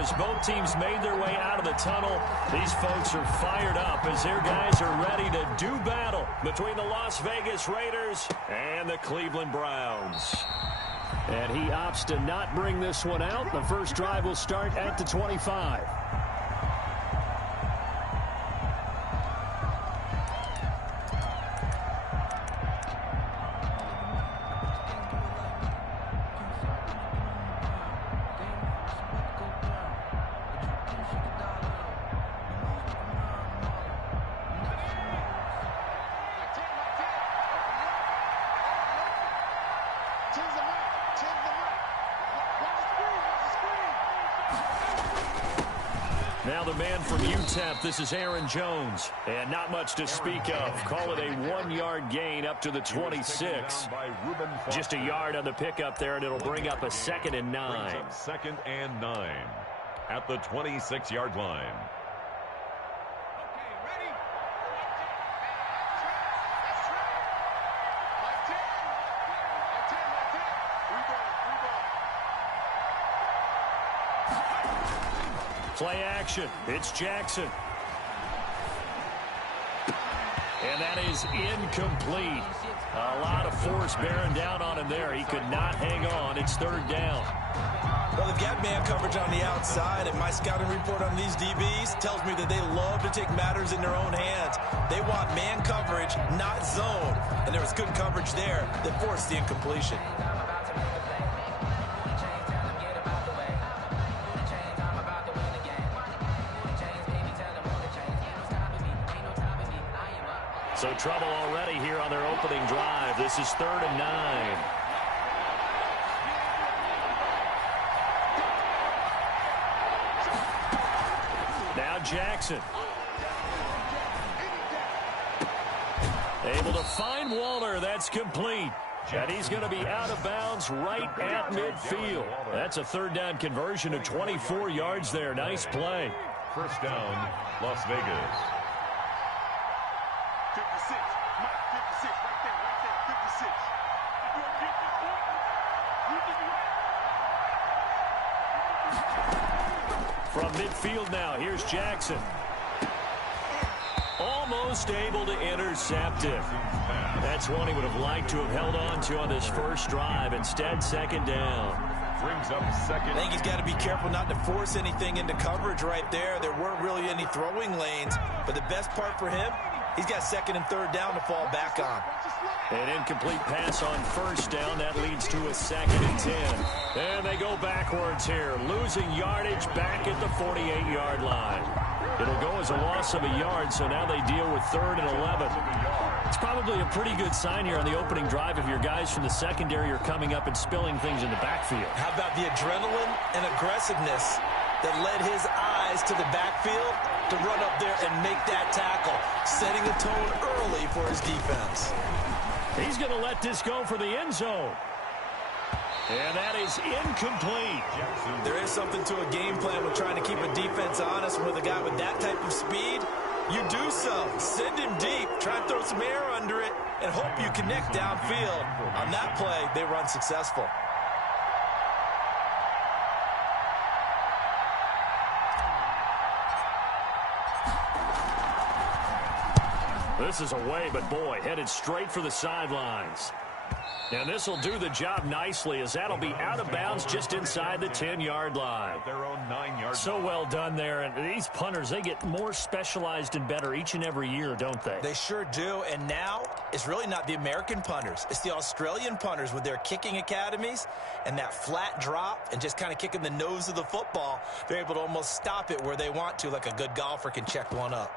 as both teams made their way out of the tunnel. These folks are fired up as their guys are ready to do battle between the Las Vegas Raiders and the Cleveland Browns. And he opts to not bring this one out. The first drive will start at the 25. Now the man from UTEP, this is Aaron Jones. And not much to speak of. Call it a 1-yard gain up to the 26. Just a yard on the pickup there, and it'll bring up a 2nd and 9. 2nd and 9 at the 26-yard line. Play action. It's Jackson. And that is incomplete. A lot of force bearing down on him there. He could not hang on. It's 3rd down. Well, they've got man coverage on the outside, and my scouting report on these DBs tells me that they love to take matters in their own hands. They want man coverage, not zone. And there was good coverage there that forced the incompletion. So trouble already here on their opening drive. This is 3rd and 9. Now Jackson. Able to find Waller. That's complete. And he's going to be out of bounds right at midfield. That's a 3rd down conversion of 24 yards there. Nice play. First down, Las Vegas. 56, Mike, 56, right there, 56. You gonna get this one? You From midfield now, here's Jackson. Almost able to intercept it. That's one he would have liked to have held on to on this first drive. Instead, 2nd down. Brings up 2nd. I think he's got to be careful not to force anything into coverage right there. There weren't really any throwing lanes, but the best part for him, he's got 2nd and 3rd down to fall back on. An incomplete pass on 1st down. That leads to a 2nd and 10. And they go backwards here, losing yardage back at the 48-yard line. It'll go as a loss of a yard, so now they deal with 3rd and 11. It's probably a pretty good sign here on the opening drive if your guys from the secondary are coming up and spilling things in the backfield. How about the adrenaline and aggressiveness that led his eyes to the backfield to run up there and make that tackle, setting a tone early for his defense. He's going to let this go for the end zone. And that is incomplete. There is something to a game plan with trying to keep a defense honest. With a guy with that type of speed, you do so. Send him deep, try and throw some air under it, and hope you connect downfield. On that play, they run successful. This is away, but boy, headed straight for the sidelines. And this will do the job nicely, as that'll be out of bounds just inside the 10-yard line. Their own 9-yard. So well done there. And these punters, they get more specialized and better each and every year, don't they? They sure do. And now it's really not the American punters. It's the Australian punters with their kicking academies and that flat drop and just kind of kicking the nose of the football. They're able to almost stop it where they want to, like a good golfer can check one up.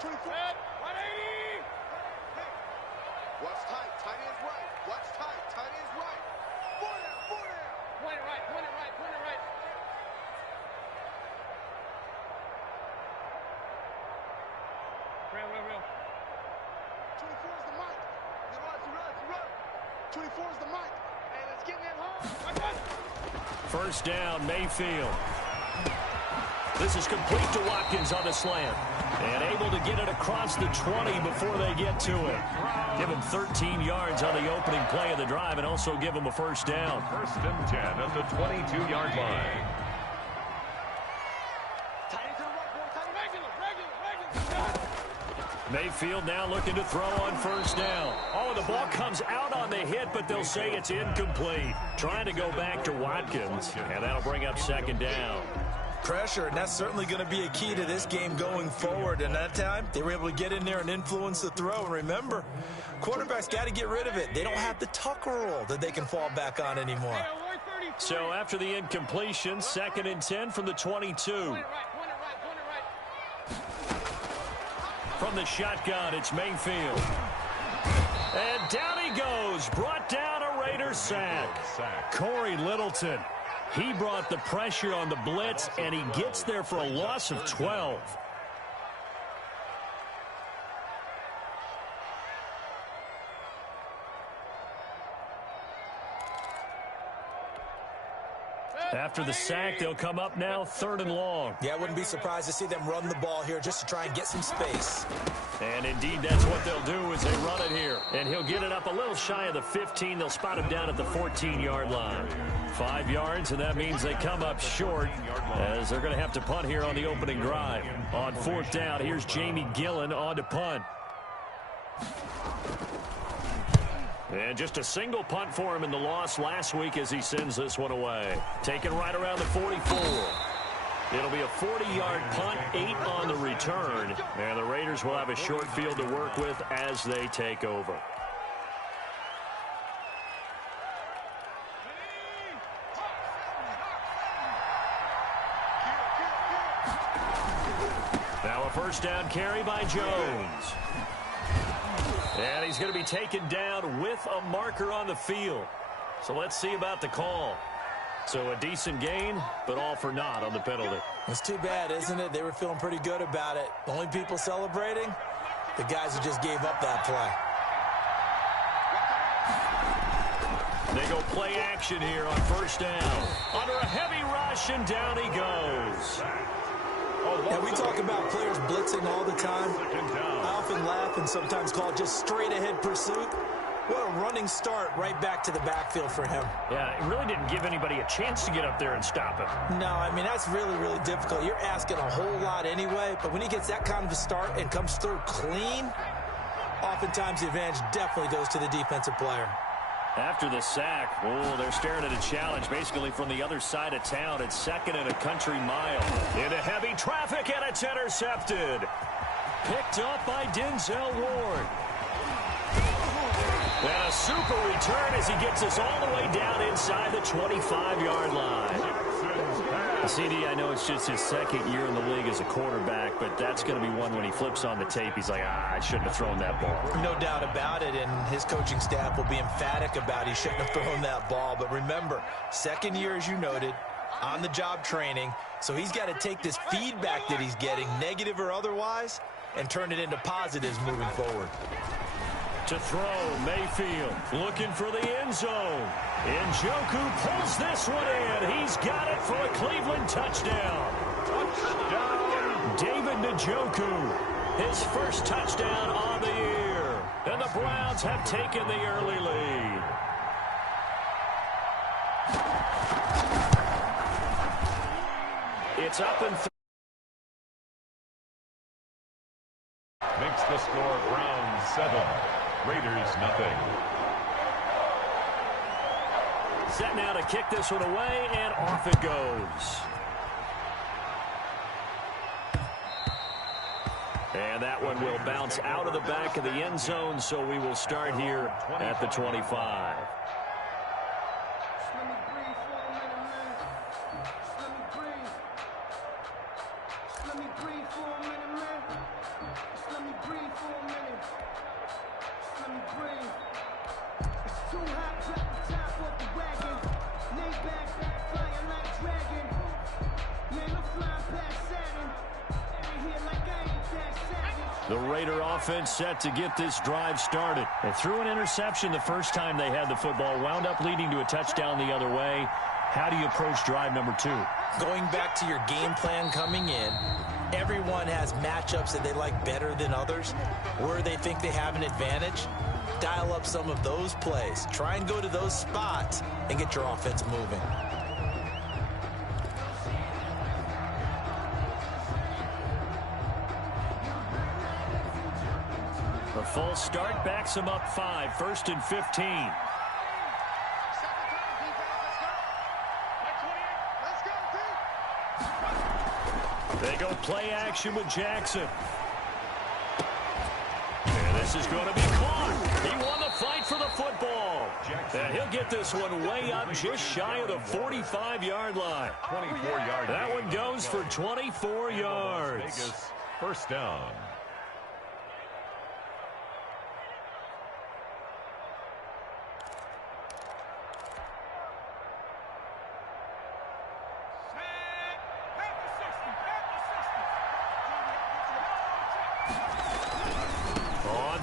24. 180. Watch tight. Tight ends right. Watch tight. Tight ends right. 4 down. 4 down. Point it right. Point it right. Point it right. Real. 24 is the mic. You run. 24 is the mic. Hey, let's get in that hole. First down, Mayfield. This is complete to Watkins on the slant. And able to get it across the 20 before they get to it. Give him 13 yards on the opening play of the drive and also give him a first down. 1st and 10 at the 22-yard line. Mayfield now looking to throw on first down. Oh, the ball comes out on the hit, but they'll say it's incomplete. Trying to go back to Watkins, and that'll bring up second down. Pressure, and that's certainly going to be a key to this game going forward. And that time, they were able to get in there and influence the throw. And remember, quarterbacks got to get rid of it. They don't have the tuck roll that they can fall back on anymore. So after the incompletion, 2nd and 10 from the 22. From the shotgun, it's Mayfield. And down he goes, brought down a Raiders sack. Corey Littleton, he brought the pressure on the blitz, and he gets there for a loss of 12. After the sack, they'll come up now 3rd and long. Yeah, I wouldn't be surprised to see them run the ball here just to try and get some space. And indeed, that's what they'll do as they run it here. And he'll get it up a little shy of the 15. They'll spot him down at the 14-yard line. 5 yards, and that means they come up short as they're going to have to punt here on the opening drive. On 4th down, here's Jamie Gillen on to punt. And just a single punt for him in the loss last week as he sends this one away. Taken right around the 44. It'll be a 40-yard punt, 8 on the return. And the Raiders will have a short field to work with as they take over. Now a first down carry by Jones. And he's going to be taken down with a marker on the field. So let's see about the call. So a decent gain, but all for naught on the penalty. It's too bad, isn't it? They were feeling pretty good about it. Only people celebrating, the guys who just gave up that play. They go play action here on first down. Under a heavy rush, and down he goes. And we talk about players blitzing all the time. I often laugh and sometimes call it just straight-ahead pursuit. What a running start right back to the backfield for him. Yeah, it really didn't give anybody a chance to get up there and stop him. No, I mean, that's really, really difficult. You're asking a whole lot anyway, but when he gets that kind of a start and comes through clean, oftentimes the advantage definitely goes to the defensive player. After the sack, they're staring at a challenge basically from the other side of town. It's 2nd and a country mile. Into heavy traffic, and it's intercepted. Picked up by Denzel Ward. And a super return as he gets us all the way down inside the 25-yard line. CD, I know it's just his 2nd year in the league as a quarterback, but that's going to be one when he flips on the tape. He's like, I shouldn't have thrown that ball. No doubt about it, and his coaching staff will be emphatic about he shouldn't have thrown that ball. But remember, 2nd year, as you noted, on-the-job training, so he's got to take this feedback that he's getting, negative or otherwise, and turn it into positives moving forward. To throw, Mayfield looking for the end zone. Njoku pulls this one in. He's got it for a Cleveland touchdown. Touchdown, David Njoku. His first touchdown on the year. And the Browns have taken the early lead. It's up and Makes the score Browns 7. Raiders nothing. Set now to kick this one away, and off it goes. And that one will bounce out of the back of the end zone, so we will start here at the 25. The Raider offense set to get this drive started. They threw an interception the first time they had the football, wound up leading to a touchdown the other way. How do you approach drive number 2? Going back to your game plan coming in, everyone has matchups that they like better than others, where they think they have an advantage. Dial up some of those plays. Try and go to those spots and get your offense moving. A false start backs him up 5, 1st and 15. They go play action with Jackson. And this is going to be caught. He won the fight for the football. And he'll get this one way up just shy of the 45-yard line. 24 yards. That one goes for 24 yards. Vegas, first down.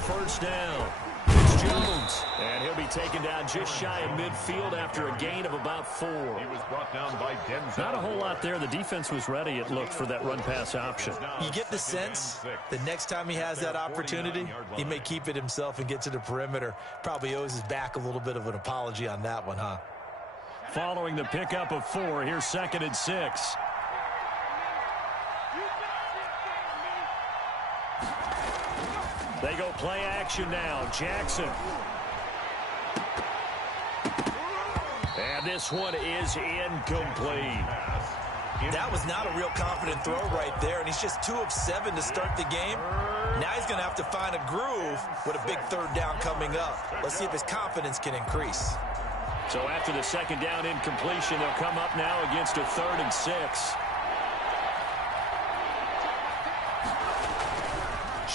First down. It's Jones. And he'll be taken down just shy of midfield after a gain of about 4. He was brought down by Denzel. Not a whole lot there. The defense was ready, it looked, for that run-pass option. You get the sense the next time he has that opportunity, he may keep it himself and get to the perimeter. Probably owes his back a little bit of an apology on that one, huh? Following the pickup of 4, here's 2nd and 6. They go play action now. Jackson. And this one is incomplete. That was not a real confident throw right there, and he's just 2 of 7 to start the game. Now he's going to have to find a groove with a big 3rd down coming up. Let's see if his confidence can increase. So after the 2nd down incompletion, they'll come up now against a 3rd and 6.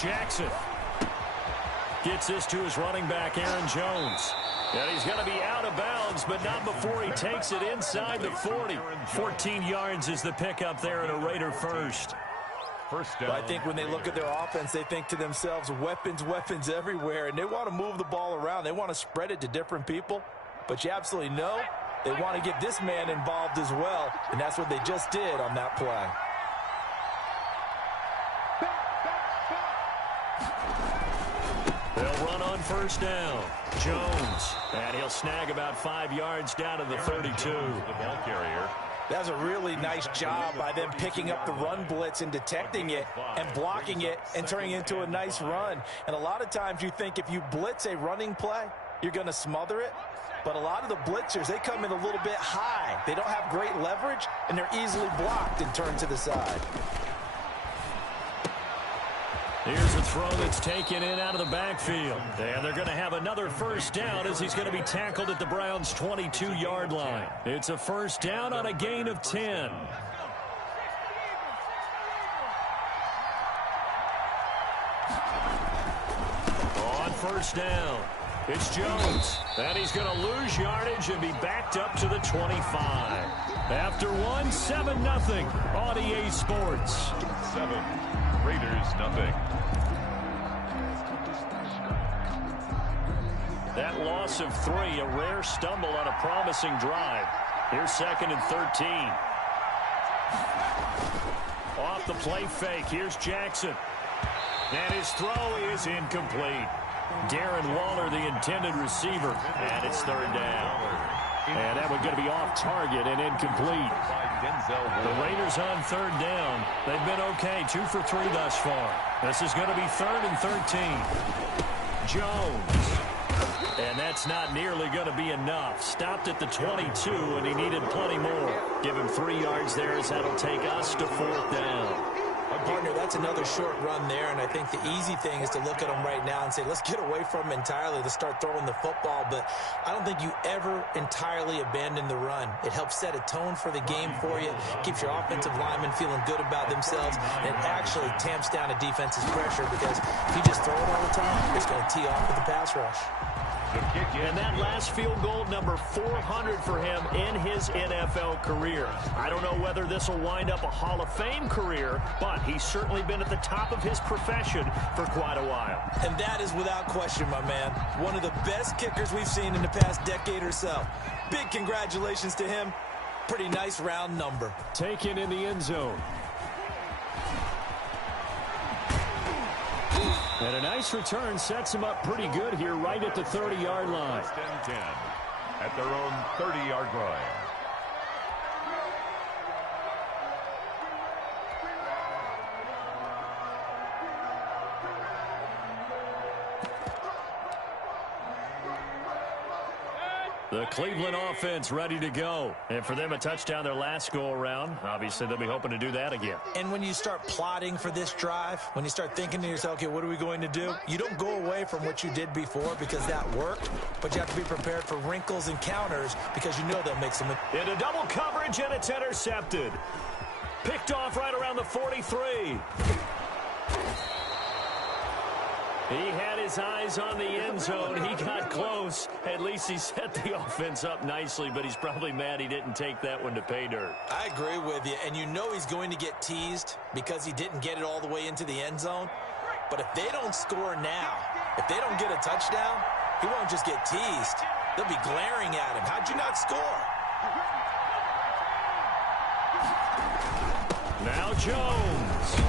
Jackson gets this to his running back, Aaron Jones. And he's going to be out of bounds, but not before he takes it inside the 40. 14 yards is the pickup there and a Raider first. First down. Well, I think when they look at their offense, they think to themselves, weapons, weapons everywhere, and they want to move the ball around. They want to spread it to different people, but you absolutely know they want to get this man involved as well, and that's what they just did on that play. They'll run on first down. Jones. And he'll snag about 5 yards down to the 32. The ball carrier. That was a really nice job by them picking up the run blitz and detecting it and blocking it and turning it into a nice run. And a lot of times you think if you blitz a running play, you're going to smother it. But a lot of the blitzers, they come in a little bit high. They don't have great leverage, and they're easily blocked and turned to the side. Here's a throw that's taken in out of the backfield. And they're going to have another first down as he's going to be tackled at the Browns' 22-yard line. It's a first down on a gain of 10. On first down, it's Jones. And he's going to lose yardage and be backed up to the 25. After one, 7-0 on EA Sports. 7. Raiders, nothing. That loss of 3, a rare stumble on a promising drive. Here's 2nd and 13. Off the play fake, here's Jackson. And his throw is incomplete. Darren Waller, the intended receiver, and it's 3rd down. And that one's going to be off target and incomplete. The Raiders on 3rd down. They've been okay, 2 for 3 thus far. This is going to be 3rd and 13. Jones. And that's not nearly going to be enough. Stopped at the 22, and he needed plenty more. Give him 3 yards there as that'll take us to 4th down. Partner, that's another short run there, and I think the easy thing is to look at him right now and say, let's get away from him entirely. Let's start throwing the football, but I don't think you ever entirely abandon the run. It helps set a tone for the game for you, keeps your offensive linemen feeling good about themselves, and it actually tamps down a defense's pressure because if you just throw it all the time, it's going to tee off with the pass rush. And that last field goal, number 400 for him in his NFL career. I don't know whether this will wind up a Hall of Fame career, but he's certainly been at the top of his profession for quite a while. And that is without question, my man. One of the best kickers we've seen in the past decade or so. Big congratulations to him. Pretty nice round number. Taken in the end zone. And a nice return sets him up pretty good here right at the 30-yard line. 10 at their own 30-yard line. The Cleveland offense ready to go. And for them, a touchdown their last go-around. Obviously, they'll be hoping to do that again. And when you start plotting for this drive, when you start thinking to yourself, okay, what are we going to do? You don't go away from what you did before because that worked, but you have to be prepared for wrinkles and counters because you know they'll make some. Into double coverage, and it's intercepted. Picked off right around the 43. He had his eyes on the end zone. He got close. At least he set the offense up nicely, but he's probably mad he didn't take that one to pay dirt. I agree with you, and you know he's going to get teased because he didn't get it all the way into the end zone. But if they don't score now, if they don't get a touchdown, he won't just get teased. They'll be glaring at him. How'd you not score? Now Jones.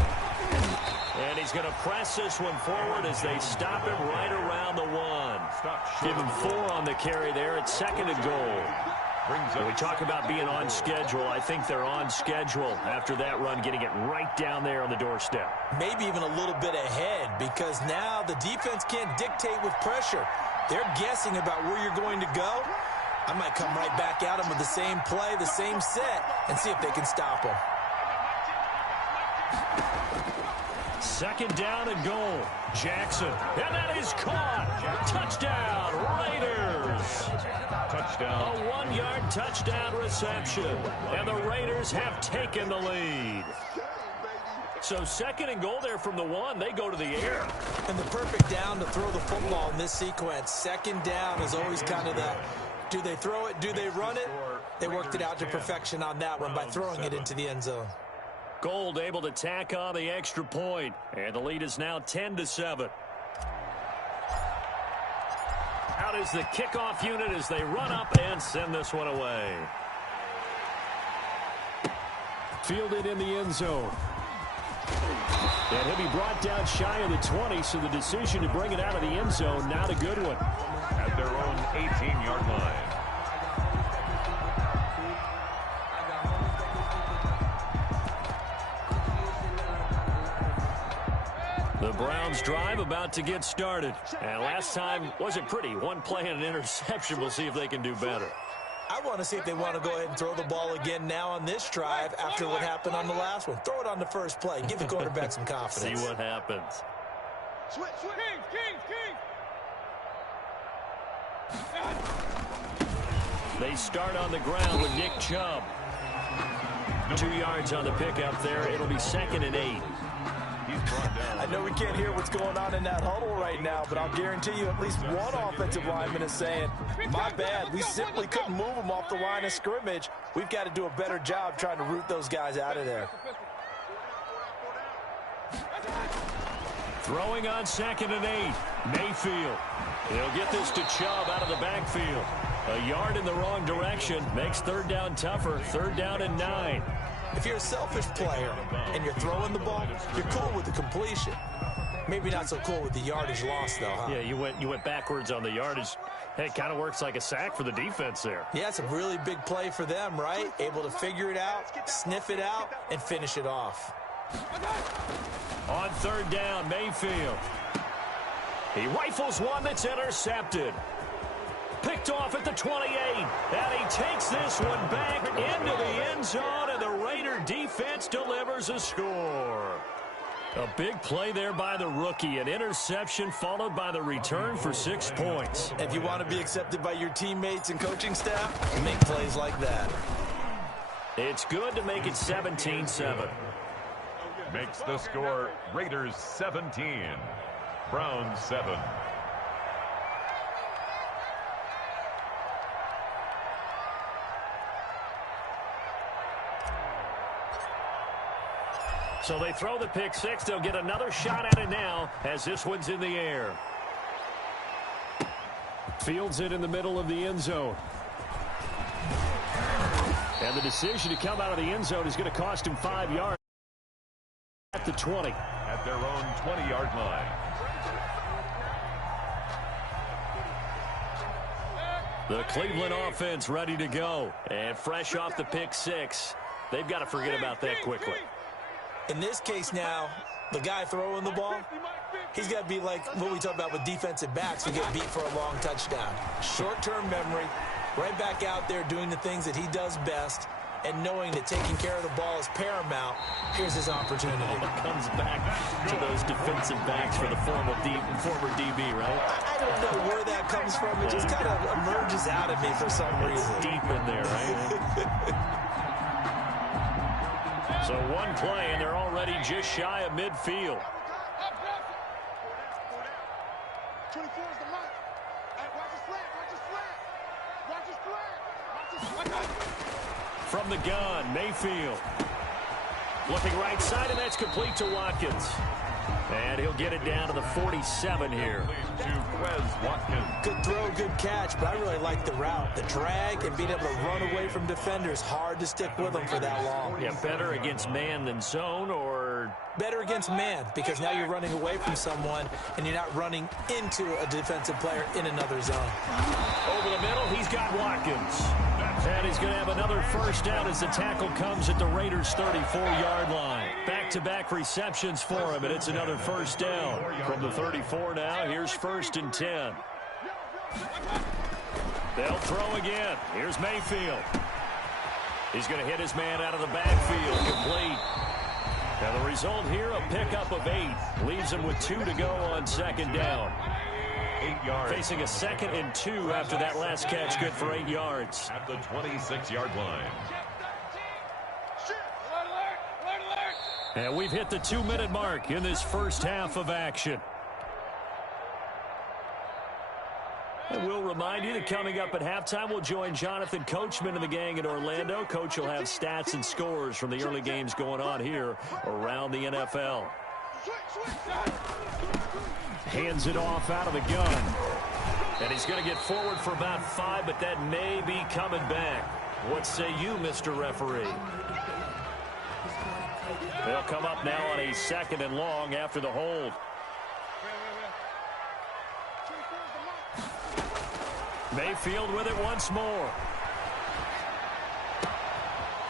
And he's going to press this one forward as they stop him right around the 1. Give him 4 on the carry there. It's 2nd and goal. When we talk about being on schedule, I think they're on schedule after that run, getting it right down there on the doorstep. Maybe even a little bit ahead because now the defense can't dictate with pressure. They're guessing about where you're going to go. I might come right back at them with the same play, the same set, and see if they can stop them. 2nd down and goal. Jackson. And that is caught. Touchdown, Raiders. Touchdown. A 1-yard touchdown reception. And the Raiders have taken the lead. So 2nd and goal there from the 1. They go to the air. And the perfect down to throw the football in this sequence. 2nd down is always kind of the, do they throw it, do they run it? They worked it out to perfection on that one by throwing it into the end zone. Gold able to tack on the extra point, and the lead is now 10-7. Out is the kickoff unit as they run up and send this one away. Fielded in the end zone. And he'll be brought down shy of the 20, so the decision to bring it out of the end zone, not a good one. At their own 18-yard line. The Browns drive about to get started. And last time wasn't pretty. One play and an interception. We'll see if they can do better. I want to see if they want to go ahead and throw the ball again now on this drive after what happened on the last one. Throw it on the first play. Give the quarterback some confidence. See what happens. Switch. They start on the ground with Nick Chubb. 2 yards on the pickup there. It'll be 2nd and 8. I know we can't hear what's going on in that huddle right now, but I'll guarantee you at least one offensive lineman is saying, my bad, we simply couldn't move them off the line of scrimmage. We've got to do a better job trying to root those guys out of there. Throwing on 2nd and 8. Mayfield. He'll get this to Chubb out of the backfield. A yard in the wrong direction makes 3rd down tougher. 3rd down and 9. If you're a selfish player and you're throwing the ball, you're cool with the completion. Maybe not so cool with the yardage loss, though, huh? Yeah, you went backwards on the yardage. Hey, it kind of works like a sack for the defense there. Yeah, it's a really big play for them, right? Able to figure it out, sniff it out, and finish it off. On 3rd down, Mayfield. He rifles one that's intercepted. Picked off at the 28, and he takes this one back into the end zone, and the Raider defense delivers a score. A big play there by the rookie, an interception followed by the return for 6 points. If you want to be accepted by your teammates and coaching staff, make plays like that. It's good to make it 17-7. Makes the score Raiders 17, Browns 7. So they throw the pick 6. They'll get another shot at it now as this one's in the air. Fields it in the middle of the end zone. And the decision to come out of the end zone is going to cost him 5 yards at the 20. At their own 20-yard line. The Cleveland offense ready to go. And fresh off the pick 6. They've got to forget about that quickly. In this case now, the guy throwing the ball, he's got to be like what we talk about with defensive backs who get beat for a long touchdown. Short-term memory, Right back out there doing the things that he does best, and knowing that taking care of the ball is paramount. Here's his opportunity. Comes back to those defensive backs for the former DB, right? I don't know where that comes from. It just kind of emerges out of me for some reason. Deep in there, right? So one play, and they're already just shy of midfield. 24 is the mark. Hey, watch his flat, watch his flat. Watch his flat, watch his flat. From the gun, Mayfield. Looking right side, and that's complete to Watkins. And he'll get it down to the 47 here. Good throw, good catch, but I really like the route. The drag and being able to run away from defenders. Hard to stick with them for that long. Yeah, better against man than zone, or... Better against man, because now you're running away from someone, and you're not running into a defensive player in another zone. Over the middle, he's got Watkins. And he's going to have another first down as the tackle comes at the Raiders' 34-yard line. Back-to-back receptions for him, and it's another first down. From the 34 now, here's 1st and 10. They'll throw again. Here's Mayfield. He's going to hit his man out of the backfield. Complete. Now the result here, a pickup of 8. Leaves him with 2 to go on 2nd down. 8 yards. Facing a 2nd and 2 after that last catch, good for 8 yards. At the 26-yard line. And we've hit the 2-minute mark in this first half of action. And we'll remind you that coming up at halftime, we'll join Jonathan Coachman and the gang in Orlando. Coach will have stats and scores from the early games going on here around the NFL. Hands it off out of the gun. And he's going to get forward for about 5, but that may be coming back. What say you, Mr. Referee? They'll come up now on a 2nd and long after the hold. Mayfield with it once more.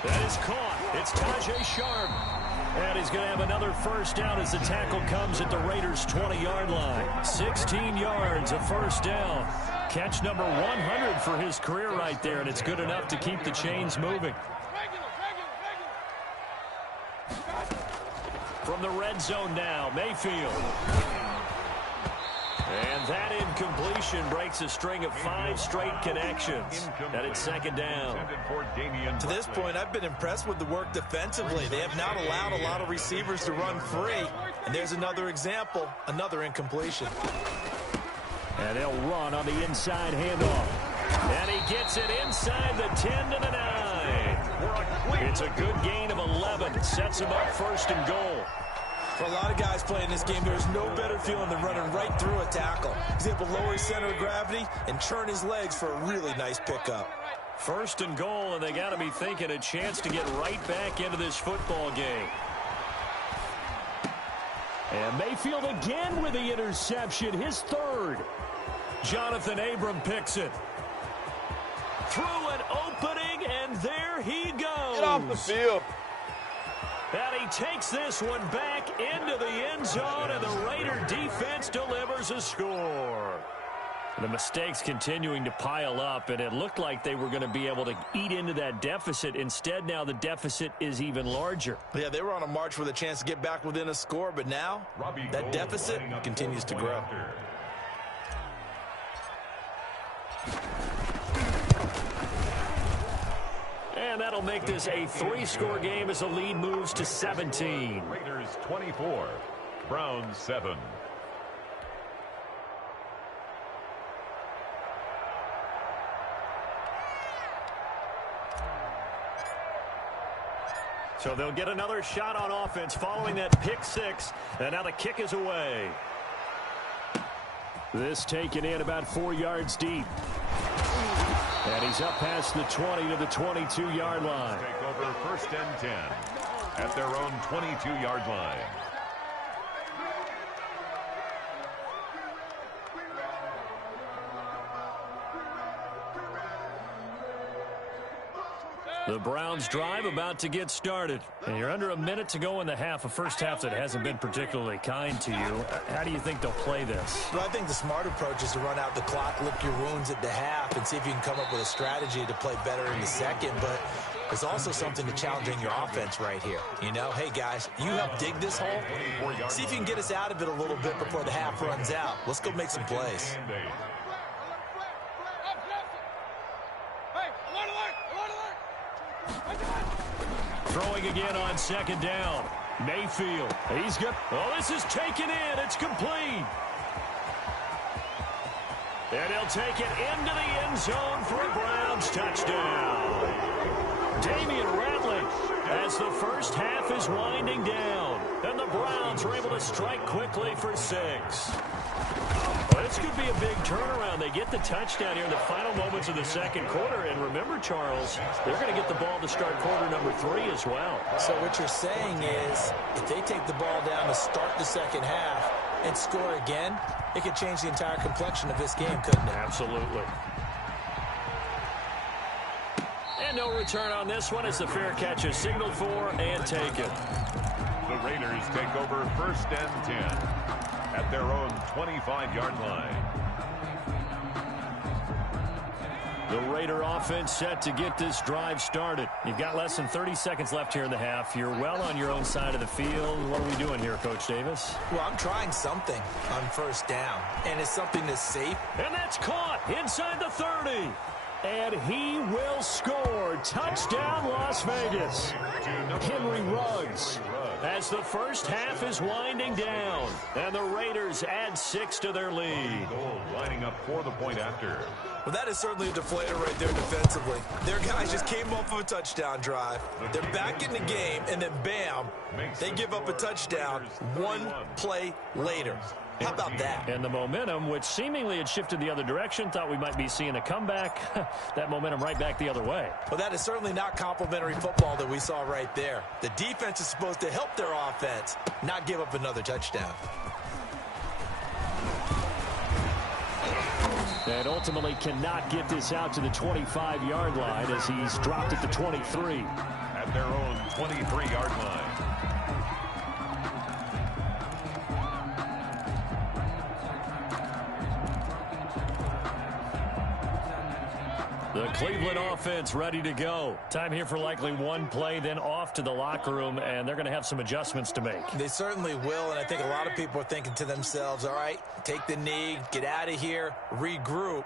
That is caught. It's Tajay Sharp. And he's going to have another first down as the tackle comes at the Raiders' 20-yard line. 16 yards, a first down. Catch number 100 for his career right there, and it's good enough to keep the chains moving. From the red zone now, Mayfield. And that incompletion breaks a string of 5 straight connections. And it's 2nd down. To this point, I've been impressed with the work defensively. They have not allowed a lot of receivers to run free. And there's another example, another incompletion. And they'll run on the inside handoff. And he gets it inside the 10 to the 9. It's a good gain of 11. Sets him up 1st and goal. For a lot of guys playing this game, there's no better feeling than running right through a tackle. He's able to lower his center of gravity and turn his legs for a really nice pickup. 1st and goal, and they got to be thinking a chance to get right back into this football game. And Mayfield again with the interception, his 3rd. Jonathan Abram picks it. Through an opening, and there he goes. Get off the field. And he takes this one back into the end zone, and the Raider defense delivers a score. The mistakes continuing to pile up, and it looked like they were going to be able to eat into that deficit. Instead, now the deficit is even larger. Yeah, they were on a march with a chance to get back within a score, but now that deficit continues to grow. And that'll make this a 3-score game as the lead moves to 17. Raiders 24, Browns 7. So they'll get another shot on offense following that pick 6. And now the kick is away. This taken in about 4 yards deep. And he's up past the 20 to the 22-yard line. Take over 1st and 10 at their own 22-yard line. The Browns drive about to get started. And you're under a minute to go in the half, a first half that hasn't been particularly kind to you. How do you think they'll play this? Well, I think the smart approach is to run out the clock, lick your wounds at the half, and see if you can come up with a strategy to play better in the second. But there's also something to challenging your offense right here. You know, hey, guys, you help dig this hole. See if you can get us out of it a little bit before the half runs out. Let's go make some plays. Throwing again on second down. Mayfield. He's good. Oh, this is taken in. It's complete. And he'll take it into the end zone for a Browns touchdown. Damian Ratliff as the first half is winding down. And the Browns are able to strike quickly for 6. Well, this could be a big turnaround. They get the touchdown here in the final moments of the second quarter. And remember, Charles, they're going to get the ball to start quarter number 3 as well. So what you're saying is if they take the ball down to start the second half and score again, it could change the entire complexion of this game, couldn't it? Absolutely. And no return on this one as the fair catch is signaled for and taken. The Raiders take over first and 10 at their own 25-yard line. The Raider offense set to get this drive started. You've got less than 30 seconds left here in the half. You're well on your own side of the field. What are we doing here, Coach Davis? Well, I'm trying something on first down, and it's something that's safe. And that's caught inside the 30. And he will score. Touchdown, Las Vegas. Henry Ruggs as the first half is winding down. And the Raiders add 6 to their lead. Lining up for the point after. Well, that is certainly a deflator right there defensively. Their guys just came off of a touchdown drive. They're back in the game, and then bam, they give up a touchdown 1 play later. How about that? And the momentum, which seemingly had shifted the other direction, thought we might be seeing a comeback. That momentum right back the other way. Well, that is certainly not complimentary football that we saw right there. The defense is supposed to help their offense, not give up another touchdown. And ultimately cannot get this out to the 25-yard line as he's dropped at the 23. At their own 23-yard line. The Cleveland offense ready to go. Time here for likely 1 play, then off to the locker room, and they're going to have some adjustments to make. They certainly will, and I think a lot of people are thinking to themselves, all right, take the knee, get out of here, regroup.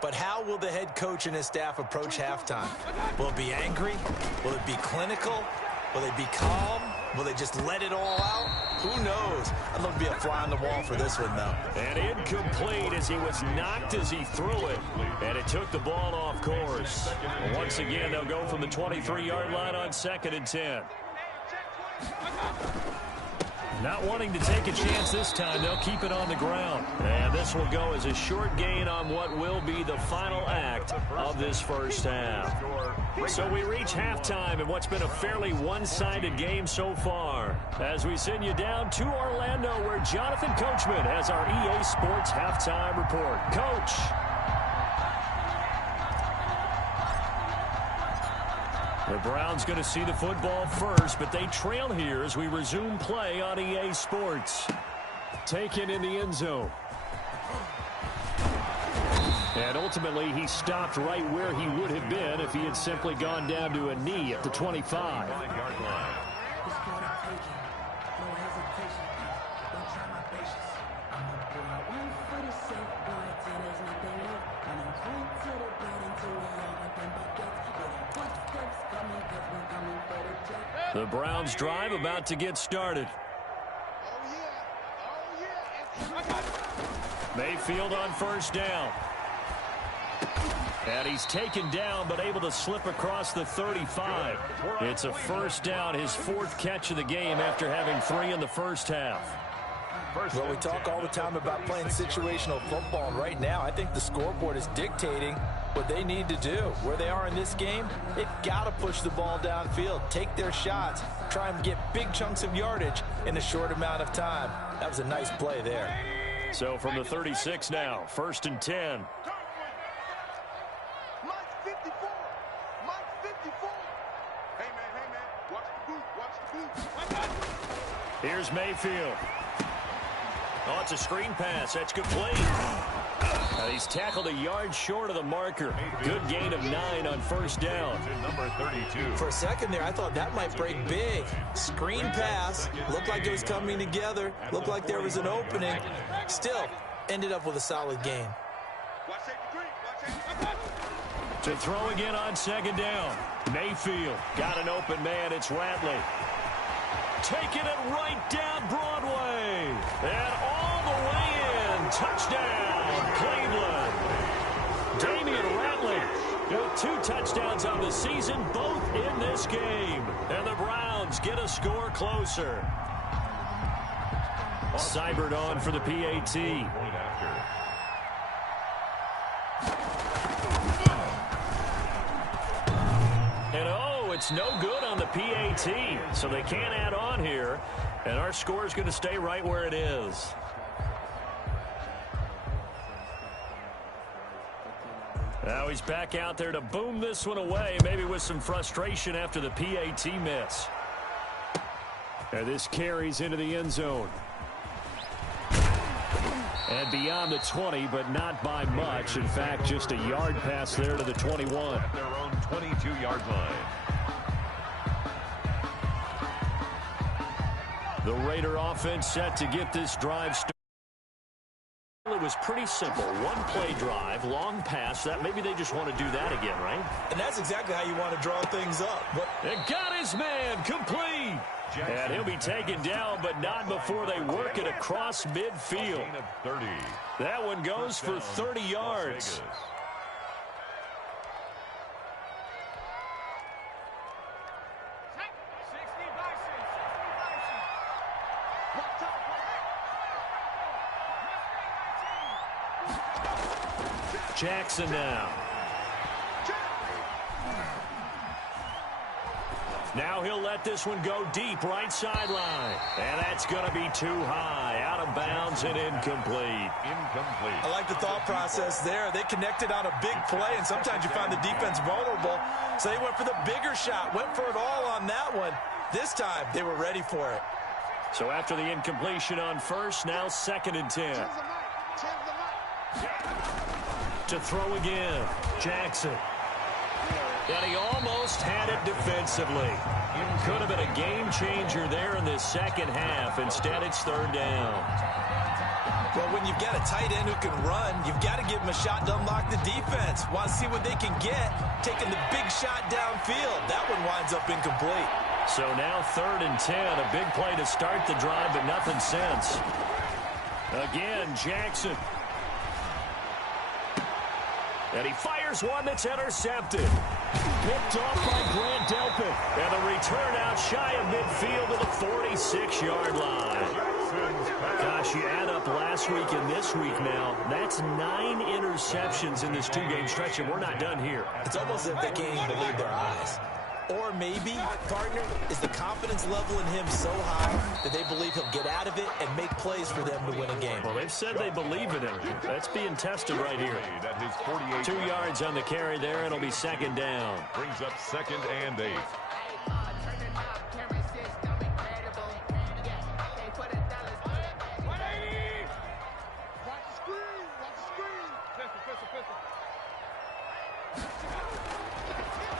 But how will the head coach and his staff approach halftime? Will it be angry? Will it be clinical? Will they be calm? Will they just let it all out? Who knows? I'd love to be a fly on the wall for this one, though. And incomplete as he was knocked as he threw it. And it took the ball off course. Once again, they'll go from the 23-yard line on 2nd and 10. Not wanting to take a chance this time, they'll keep it on the ground. And this will go as a short gain on what will be the final act of this first half. So we reach halftime in what's been a fairly one-sided game so far. As we send you down to Orlando, where Jonathan Coachman has our EA Sports Halftime Report. Coach. The Browns going to see the football first, but they trail here as we resume play on EA Sports. Taken in the end zone. And ultimately, he stopped right where he would have been if he had simply gone down to a knee at the 25. The Browns drive about to get started. Mayfield on first down. And he's taken down but able to slip across the 35. It's a first down, his 4th catch of the game after having 3 in the first half. Well, we talk all the time about playing situational football, and right now I think the scoreboard is dictating what they need to do. Where they are in this game, they've got to push the ball downfield, take their shots, try and get big chunks of yardage in a short amount of time. That was a nice play there. So from the 36 now, 1st and 10. Here's Mayfield. Oh, it's a screen pass. That's complete. He's tackled a yard short of the marker. Good gain of 9 on first down. Number 32. For a second there, I thought that might break big. Screen pass. Looked like it was coming together. Looked like there was an opening. Still, ended up with a solid gain. To throw again on second down. Mayfield got an open man. It's Ratley. Taking it right down Broadway. And all the way in. Touchdown, Cleveland. Damian Ratley with 2 touchdowns on the season, both in this game. And the Browns get a score closer. Seibert on for the PAT. And oh, it's no good on the PAT, so they can't add on here. And our score is going to stay right where it is. Now he's back out there to boom this one away, maybe with some frustration after the PAT miss. And this carries into the end zone. And beyond the 20, but not by much. In fact, just a yard pass there to the 21. At their own 22-yard line. The Raider offense set to get this drive started. It was pretty simple. One play drive, long pass. That maybe they just want to do that again, right? And that's exactly how you want to draw things up. It got his man complete. And he'll be taken down, but not before they work it across midfield. That one goes for 30 yards. Jackson now. Now he'll let this one go deep, right sideline. And that's going to be too high, out of bounds and incomplete. I like the thought process there. They connected on a big play, and sometimes you find the defense vulnerable. So they went for the bigger shot, went for it all on that one. This time, they were ready for it. So after the incompletion on first, now 2nd and 10. To throw again, Jackson. And he almost had it defensively. Could have been a game changer there in this second half. Instead, it's 3rd down. Well, when you've got a tight end who can run, you've got to give him a shot to unlock the defense. Want to see what they can get, taking the big shot downfield. That one winds up incomplete. So now 3rd and 10, a big play to start the drive, but nothing since. Again, Jackson. And he fires one that's intercepted. Picked off by Grant Delpit. And the return out shy of midfield to the 46-yard line. Gosh, you add up last week and this week now. That's 9 interceptions in this 2-game stretch, and we're not done here. It's almost as if they can't even believe their eyes. Or maybe, partner, is the confidence level in him so high that they believe he'll get out of it and make plays for them to win a game. Well, they've said they believe in him. That's being tested right here. 2 yards on the carry there. It'll be 2nd down. Brings up 2nd and 8.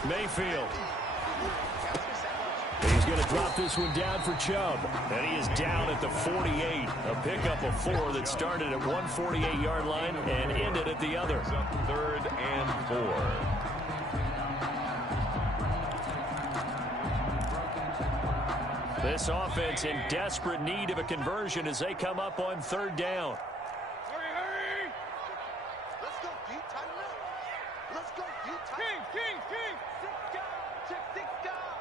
Mayfield. He's going to drop this one down for Chubb. And he is down at the 48. A pickup of 4 that started at 148-yard line and ended at the other. 3rd and 4. This offense in desperate need of a conversion as they come up on 3rd down. Hurry! Let's go, D. Tighten up. Let's go, D. King. 6 guard.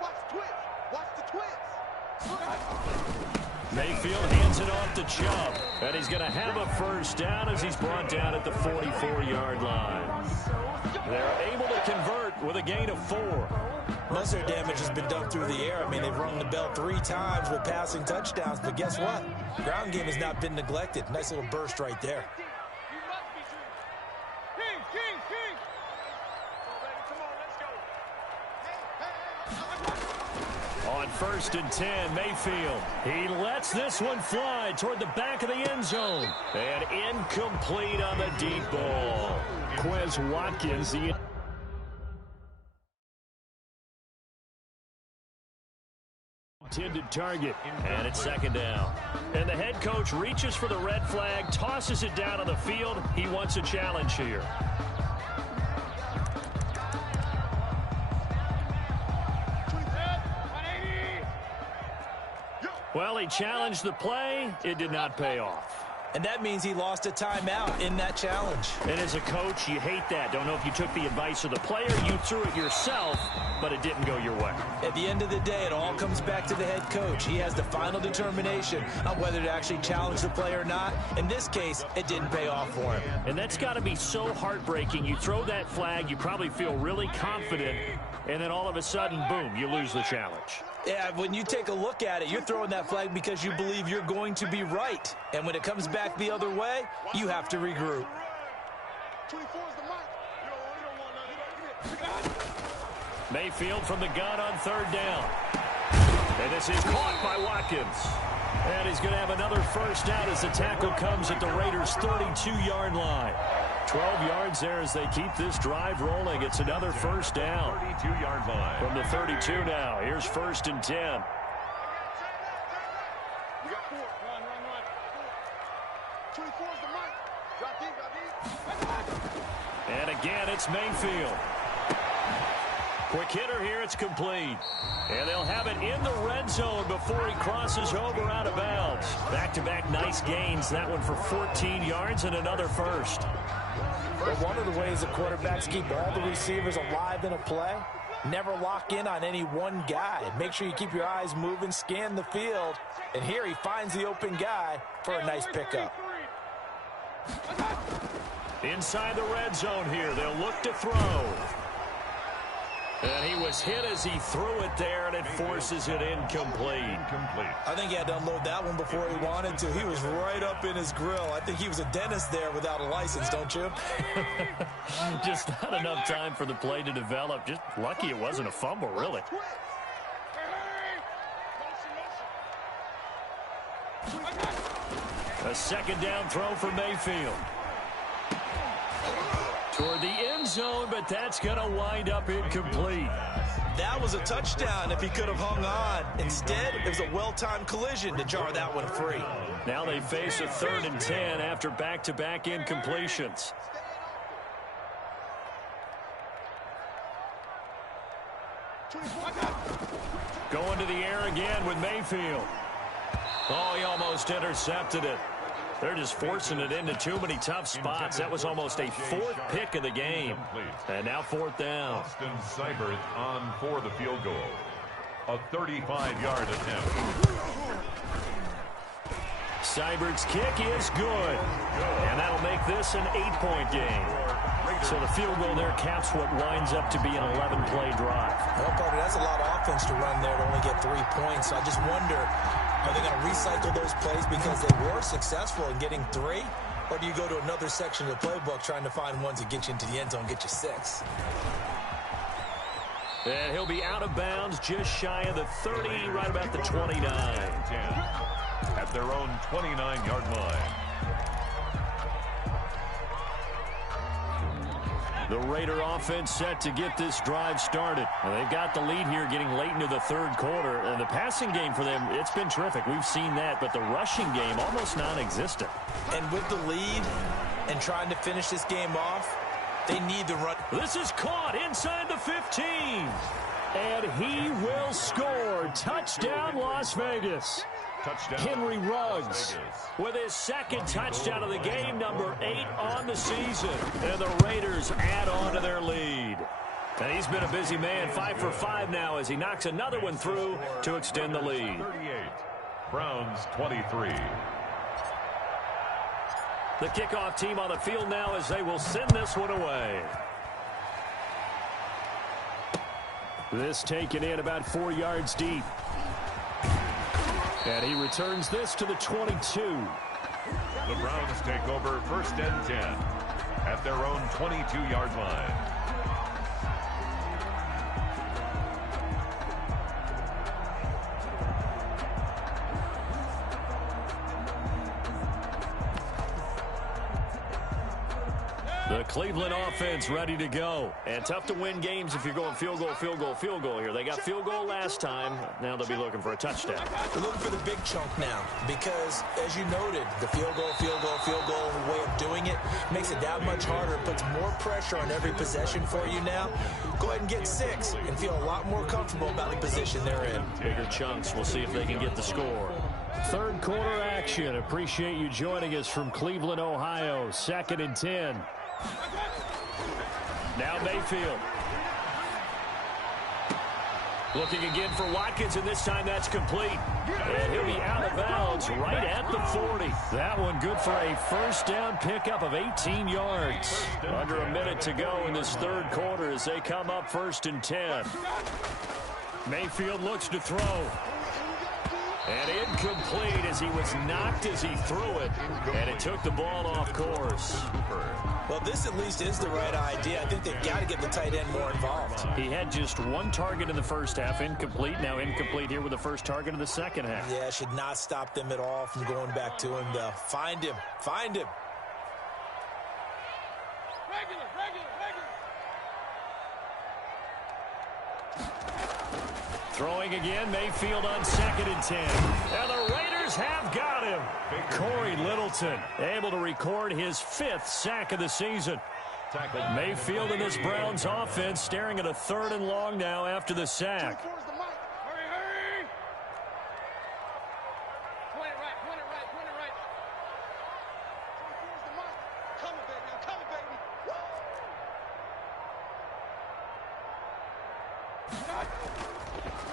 Watch twist. Watch the twist. Mayfield hands it off to Chubb. And he's going to have a 1st down as he's brought down at the 44-yard line. They're able to convert with a gain of 4. Most of their damage has been done through the air. I mean, they've rung the bell 3 times with passing touchdowns, but guess what? Ground game has not been neglected. Nice little burst right there. On On 1st and 10, Mayfield. He lets this one fly toward the back of the end zone. And incomplete on the deep ball. Quez Watkins, the intended target. And it's 2nd down. And the head coach reaches for the red flag, tosses it down on the field. He wants a challenge here. Well, he challenged the play. It did not pay off. And that means he lost a timeout in that challenge. And as a coach, you hate that. Don't know if you took the advice of the player, you threw it yourself, but it didn't go your way. At the end of the day, it all comes back to the head coach. He has the final determination on whether to actually challenge the play or not. In this case, it didn't pay off for him. And that's got to be so heartbreaking. You throw that flag, you probably feel really confident, and then all of a sudden, boom, you lose the challenge. Yeah, when you take a look at it, you're throwing that flag because you believe you're going to be right. And when it comes back the other way, you have to regroup. Mayfield from the gun on 3rd down. And this is caught by Watkins. And he's going to have another 1st down as the tackle comes at the Raiders' 32-yard line. 12 yards there as they keep this drive rolling. It's another 1st down. 32-yard line. From the 32 now. Here's 1st and 10. We got 4. Run. 24 is the mic. Drop deep. And again, it's Mayfield. Quick hitter here. It's complete. And they'll have it in the red zone before he crosses over out of bounds. Back-to-back nice gains. That one for 14 yards and another 1st. But one of the ways the quarterbacks keep all the receivers alive in a play, never lock in on any one guy. Make sure you keep your eyes moving, scan the field. And here he finds the open guy for a nice pickup. Inside the red zone here. They'll look to throw. And he was hit as he threw it there, and it forces it incomplete. I think he had to unload that one before he wanted to. He was right up in his grill. I think he was a dentist there without a license, don't you? Just not enough time for the play to develop. Just lucky it wasn't a fumble, really. A 2nd down throw for Mayfield. Toward the end zone, but that's going to wind up incomplete. That was a touchdown if he could have hung on. Instead, it was a well-timed collision to jar that one free. Now they face a 3rd and 10 after back-to-back incompletions. Going to the air again with Mayfield. Oh, he almost intercepted it. They're just forcing it into too many tough spots. That was almost a 4th pick of the game. And now 4th down. Austin Seibert on for the field goal. A 35-yard attempt. Seibert's kick is good. And that'll make this an 8-point game. So the field goal there caps what winds up to be an 11-play drive. Well, Carter, that's a lot of offense to run there to only get 3 points. So I just wonder, are they going to recycle those plays because they were successful in getting 3? Or do you go to another section of the playbook trying to find ones that get you into the end zone, get you 6? And he'll be out of bounds just shy of the 30, right about the 29. 10 at their own 29-yard line. The Raider offense set to get this drive started. And they've got the lead here getting late into the 3rd quarter. And the passing game for them, it's been terrific. We've seen that. But the rushing game, almost non-existent. And with the lead and trying to finish this game off, they need to run. This is caught inside the 15. And he will score. Touchdown, Las Vegas. Touchdown. Henry Ruggs with his 2nd touchdown of the game, number 8 on the season. And the Raiders add on to their lead. And he's been a busy man, 5 for 5 now as he knocks another one through to extend the lead. 38. Browns 23. The kickoff team on the field now as they will send this one away. This taken in about 4 yards deep. And he returns this to the 22. The Browns take over 1st and 10 at their own 22-yard line. The Cleveland offense ready to go. And tough to win games if you're going field goal, field goal, field goal here. They got field goal last time. Now they'll be looking for a touchdown. They're looking for the big chunk now because, as you noted, the field goal, way of doing it makes it that much harder. It puts more pressure on every possession for you now. Go ahead and get 6 and feel a lot more comfortable about the position they're in. Bigger chunks. We'll see if they can get the score. Third quarter action. Appreciate you joining us from Cleveland, Ohio. 2nd and 10. Now Mayfield. Looking again for Watkins, and this time that's complete. And he'll be out of bounds right at the 40. That one good for a first down pickup of 18 yards. Under a minute to go in this third quarter as they come up 1st and 10. Mayfield looks to throw. And incomplete as he was knocked as he threw it. And it took the ball off course. Well, this at least is the right idea. I think they've got to get the tight end more involved. He had just 1 target in the first half, incomplete. Now incomplete here with the first target of the second half. Yeah, should not stop them at all from going back to him, though. Find him. Find him. Regular. Throwing again, Mayfield on 2nd and 10. And the Raiders have got him. Corey Littleton able to record his 5th sack of the season. Mayfield in this Browns offense staring at a 3rd and long now after the sack. Hurry. Point it right. Coming, baby. Woo!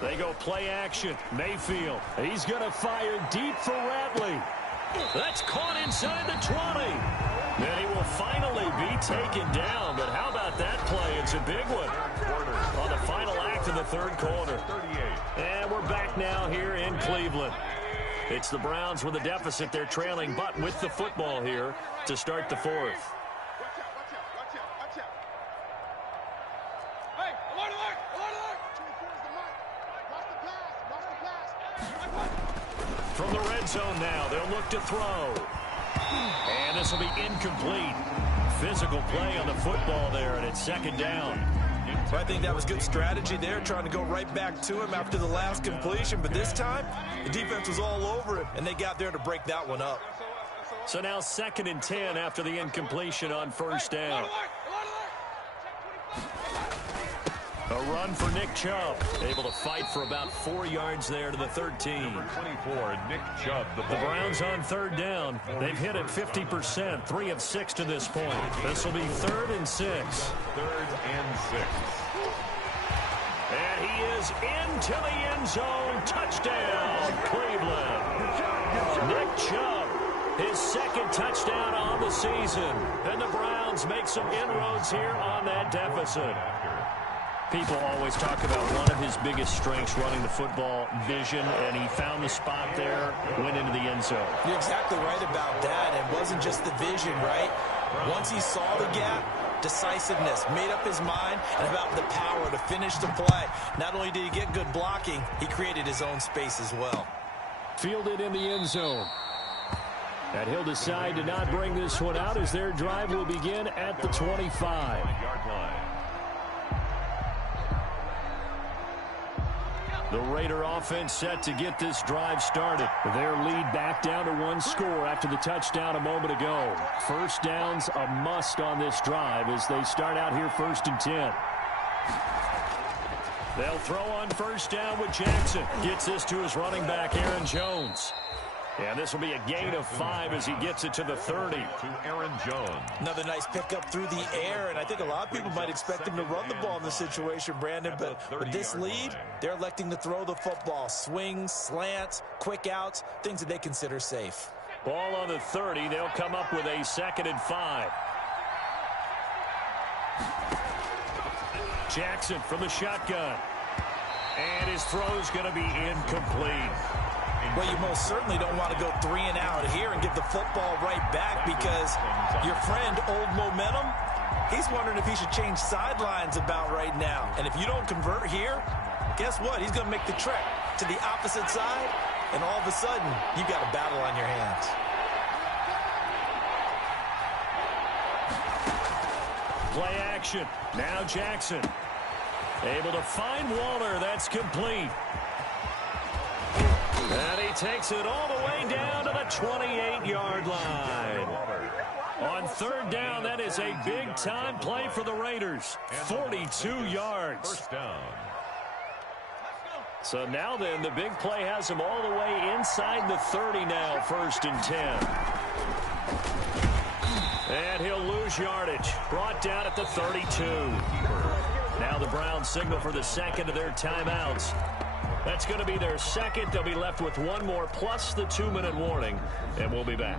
They go play action. Mayfield. He's going to fire deep for Ratley. That's caught inside the 20. Then he will finally be taken down. But how about that play? It's a big one. On the final act of the third quarter. And we're back now here in Cleveland. It's the Browns with a deficit. They're trailing, but with the football here to start the 4th. Watch out. Hey, alert. Watch the pass. From the red zone now, they'll look to throw. And this will be incomplete. Physical play on the football there, and it's 2nd down. Well, I think that was good strategy there, trying to go right back to him after the last completion. But this time, the defense was all over him, and they got there to break that one up. So now 2nd and 10 after the incompletion on 1st down. A run for Nick Chubb. Able to fight for about 4 yards there to the 13. Number 24, Nick Chubb. The Browns on 3rd down. They've hit it 50%, 3 of 6 to this point. This will be 3rd and 6. 3rd and 6. And he is into the end zone. Touchdown, Cleveland. Nick Chubb, his 2nd touchdown on the season. And the Browns make some inroads here on that deficit. People always talk about one of his biggest strengths, running the football, vision, and he found the spot there, went into the end zone. You're exactly right about that. It wasn't just the vision, right? Once he saw the gap, decisiveness, made up his mind, and about the power to finish the play. Not only did he get good blocking, he created his own space as well. Fielded in the end zone. And he'll decide to not bring this one out as their drive will begin at the 25. The Raider offense set to get this drive started. Their lead back down to 1 score after the touchdown a moment ago. First down's a must on this drive as they start out here 1st and 10. They'll throw on 1st down with Jackson. Gets this to his running back, Aaron Jones. And this will be a gain of 5 as he gets it to the 30. To Aaron Jones. Another nice pickup through the air, and I think a lot of people might expect him to run the ball in this situation, Brandon, but with this lead, they're electing to throw the football. Swings, slants, quick outs, things that they consider safe. Ball on the 30. They'll come up with a 2nd and 5. Jackson from the shotgun. And his throw's going to be incomplete. Well, you most certainly don't want to go 3 and out here and give the football right back because your friend, Old Momentum, he's wondering if he should change sidelines about right now. And if you don't convert here, guess what? He's going to make the trek to the opposite side, and all of a sudden, you've got a battle on your hands. Play action. Now Jackson. Able to find Waller. That's complete. And he takes it all the way down to the 28-yard line. On third down, that is a big-time play for the Raiders. 42 yards. First down. So now then, the big play has him all the way inside the 30 now, 1st and 10. And he'll lose yardage. Brought down at the 32. Now the Browns signal for the second of their timeouts. That's going to be their second. They'll be left with one more plus the 2-minute warning. And we'll be back.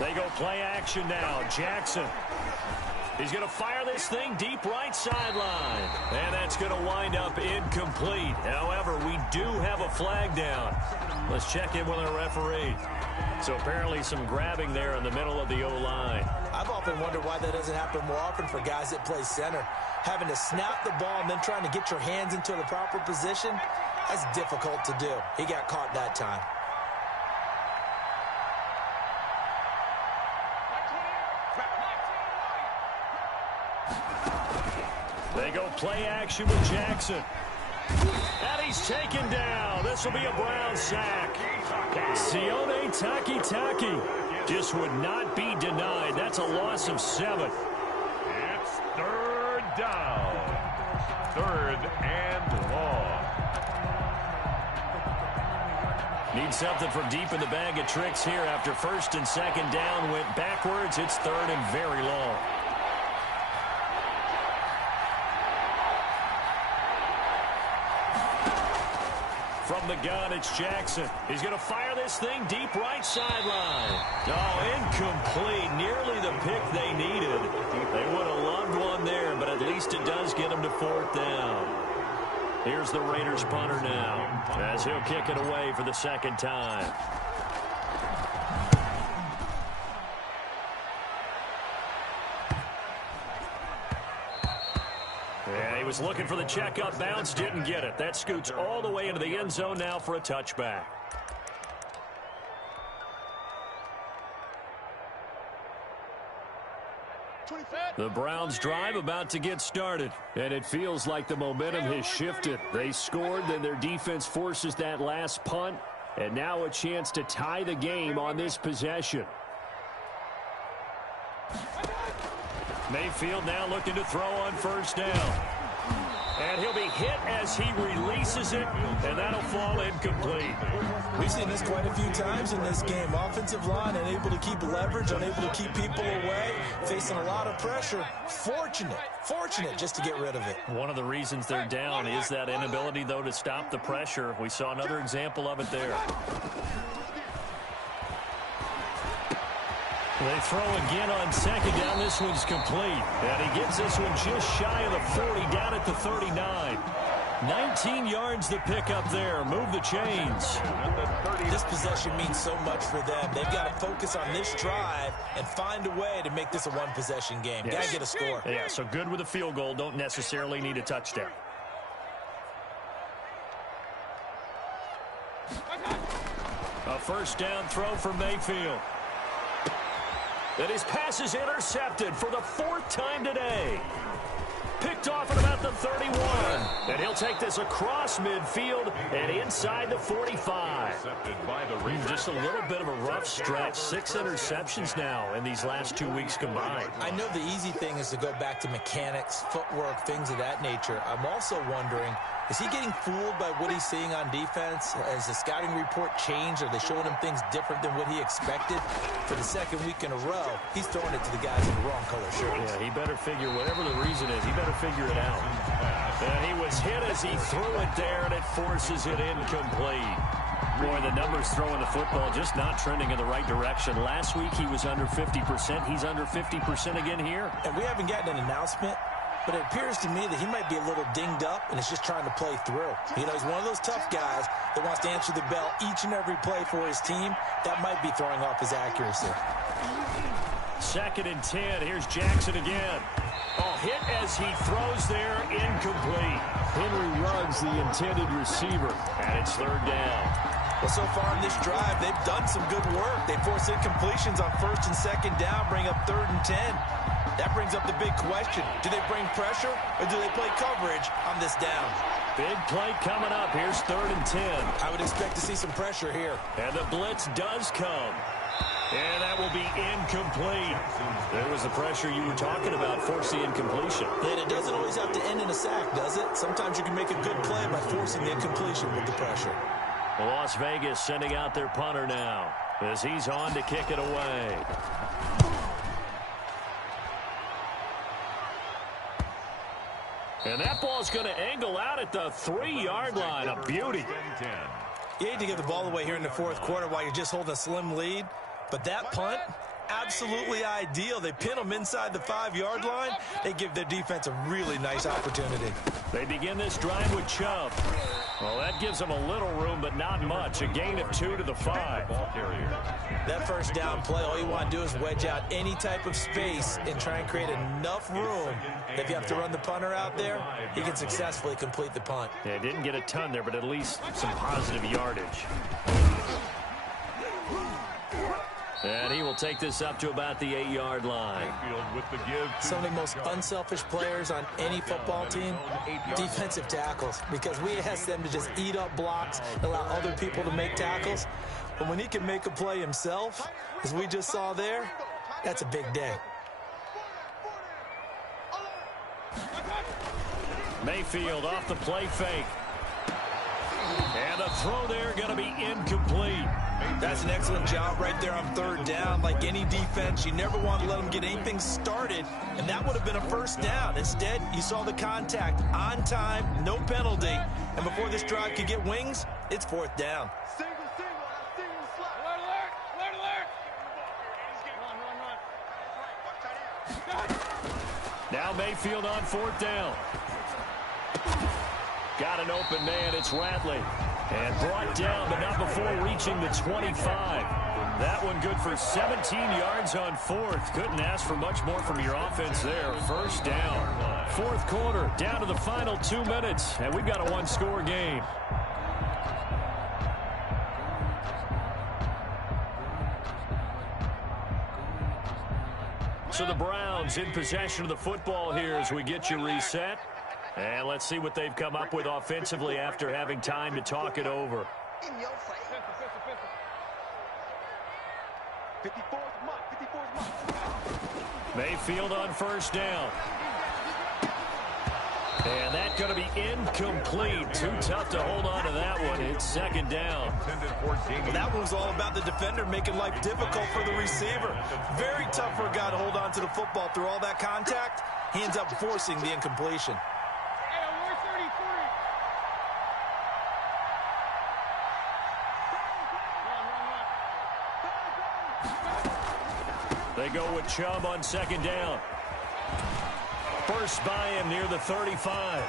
They go play action now. Jackson. He's going to fire this thing deep right sideline. And that's going to wind up incomplete. However, we do have a flag down. Let's check in with our referee. So apparently some grabbing there in the middle of the O-line. I've often wondered why that doesn't happen more often for guys that play center. Having to snap the ball and then trying to get your hands into the proper position, that's difficult to do. He got caught that time. They go play action with Jackson. And he's taken down. This will be a Brown sack. Sione Takitaki just would not be denied. That's a loss of 7. It's third down. 3rd and long. Need something from deep in the bag of tricks here. After 1st and 2nd down went backwards, it's 3rd and very long. From the gun, it's Jackson. He's going to fire this thing deep right sideline. Oh, incomplete. Nearly the pick they needed. They would have loved one there, but at least it does get them to 4th down. Here's the Raiders punter now, as he'll kick it away for the 2nd time. And he was looking for the checkup bounce, didn't get it. That scoots all the way into the end zone now for a touchback. The Browns drive about to get started, and it feels like the momentum has shifted. They scored, then their defense forces that last punt, and now a chance to tie the game on this possession. Mayfield now looking to throw on 1st down. And he'll be hit as he releases it, and that'll fall incomplete. We've seen this quite a few times in this game. Offensive line unable to keep leverage, unable to keep people away, facing a lot of pressure. Fortunate just to get rid of it. One of the reasons they're down is that inability, though, to stop the pressure. We saw another example of it there. They throw again on 2nd down. This one's complete. And he gets this one just shy of the 40, down at the 39. 19 yards to pick up there. Move the chains. This possession means so much for them. They've got to focus on this drive and find a way to make this a one-possession game. Yes. Got to get a score. Yeah, so good with a field goal. Don't necessarily need a touchdown. A 1st down throw for Mayfield. And his pass is intercepted for the 4th time today. Picked off at about the 31. And he'll take this across midfield and inside the 45. Just a little bit of a rough stretch. 6 interceptions now in these last 2 weeks combined. I know the easy thing is to go back to mechanics, footwork, things of that nature. I'm also wondering, is he getting fooled by what he's seeing on defense? Has the scouting report changed? Are they showing him things different than what he expected? For the 2nd week in a row, he's throwing it to the guys in the wrong color shirts. Yeah, he better figure, whatever the reason is, he better figure it out. And he was hit as he threw it there, and it forces it incomplete. Boy, the numbers throwing the football just not trending in the right direction. Last week he was under 50%. He's under 50% again here. And we haven't gotten an announcement, but it appears to me that he might be a little dinged up and is just trying to play through. You know, he's one of those tough guys that wants to answer the bell each and every play for his team. That might be throwing off his accuracy. 2nd and 10. Here's Jackson again. Oh, hit as he throws there, incomplete. Henry Ruggs, the intended receiver, and it's third down. Well, so far in this drive, they've done some good work. They force incompletions on first and second down, bring up 3rd and 10. That brings up the big question. Do they bring pressure or do they play coverage on this down? Big play coming up. Here's 3rd and 10. I would expect to see some pressure here. And the blitz does come. And that will be incomplete. There was the pressure you were talking about, force the incompletion. And it doesn't always have to end in a sack, does it? Sometimes you can make a good play by forcing the incompletion with the pressure. Las Vegas sending out their punter now as he's on to kick it away. And that ball's going to angle out at the 3-yard line. A beauty. You hate to give the ball away here in the 4th quarter while you're just holding a slim lead. But that punt, absolutely ideal. They pin them inside the 5-yard line. They give their defense a really nice opportunity. They begin this drive with Chubb. Well, that gives them a little room, but not much. A gain of 2 to the 5. That first down play, all you want to do is wedge out any type of space and try and create enough room. If you have to run the punter out there, he can successfully complete the punt. Yeah, didn't get a ton there, but at least some positive yardage. And he will take this up to about the 8-yard line. Some of the most unselfish players on any football team, defensive tackles, because we ask them to just eat up blocks, allow other people to make tackles. But when he can make a play himself, as we just saw there, that's a big day. Mayfield off the play fake. And the throw there going to be incomplete. That's an excellent job right there on 3rd down. Like any defense, you never want to let them get anything started, and that would have been a first down. Instead, you saw the contact on time, no penalty, and before this drive could get wings, it's 4th down. Now Mayfield on 4th down. Got an open man, it's Ratley. And brought down, but not before reaching the 25. That one good for 17 yards on 4th. Couldn't ask for much more from your offense there. First down. 4th quarter, down to the final 2 minutes. And we've got a 1-score game. So the Browns in possession of the football here as we get you reset. And let's see what they've come up with offensively after having time to talk it over. Mayfield on first down. And that's going to be incomplete. Too tough to hold on to that one. It's 2nd down. Well, that one was all about the defender making life difficult for the receiver. Very tough for a guy to hold on to the football through all that contact. He ends up forcing the incompletion. They go with Chubb on 2nd down. First by him near the 35.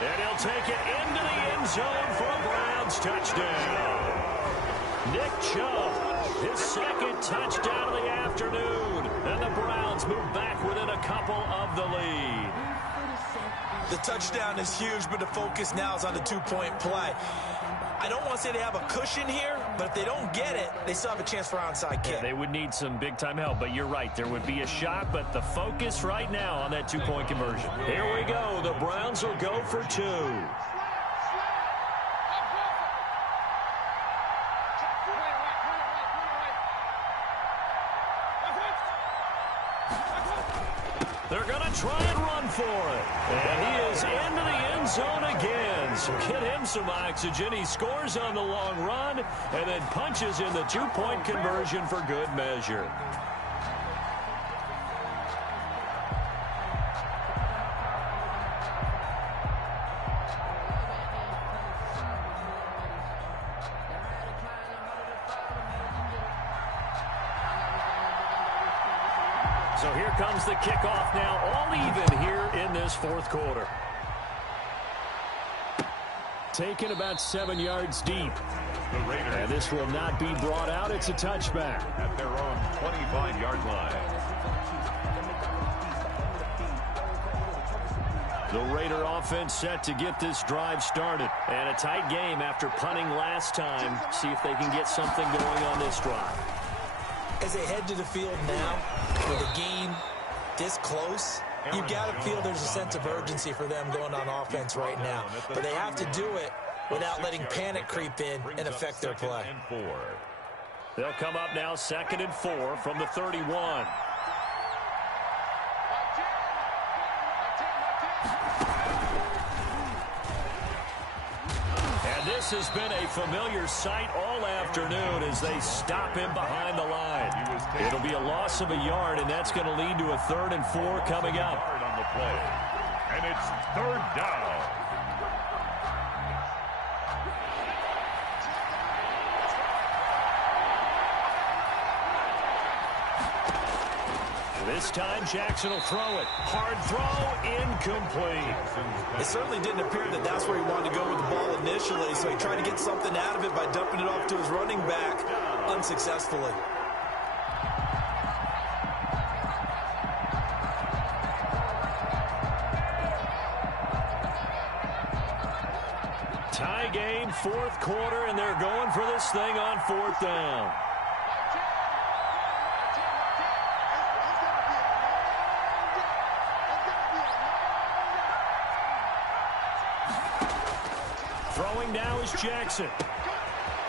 And he'll take it into the end zone for a Browns touchdown. Nick Chubb, his 2nd touchdown of the afternoon. And the Browns move back within a couple of the lead. The touchdown is huge, but the focus now is on the 2-point play. I don't want to say they have a cushion here, but if they don't get it, they still have a chance for onside kick. Yeah, they would need some big-time help, but you're right. There would be a shot, but the focus right now on that 2-point conversion. Here we go. The Browns will go for 2. They're going to try and run for it. And he is into the end zone again. So get him some oxygen. He scores on the long run and then punches in the 2-point conversion for good measure. So here comes the kickoff now, all even here in this 4th quarter. Taken about 7 yards deep. The Raiders. And this will not be brought out. It's a touchback. At their own 25-yard line. The Raider offense set to get this drive started. And a tight game after punting last time. See if they can get something going on this drive. As they head to the field now, with a game this close, you've got to feel there's a sense of urgency for them going on offense right now. But they have to do it without letting panic creep in and affect their play. They'll come up now 2nd and 4 from the 31. And this has been a familiar sight all afternoon as they stop him behind the line. It'll be a loss of a yard, and that's going to lead to a 3rd and 4 coming up. On the play. And it's 3rd down. This time, Jackson will throw it. Hard throw, incomplete. It certainly didn't appear that that's where he wanted to go with the ball initially, so he tried to get something out of it by dumping it off to his running back unsuccessfully. Tie game, 4th quarter, and they're going for this thing on 4th down. Throwing now is Jackson.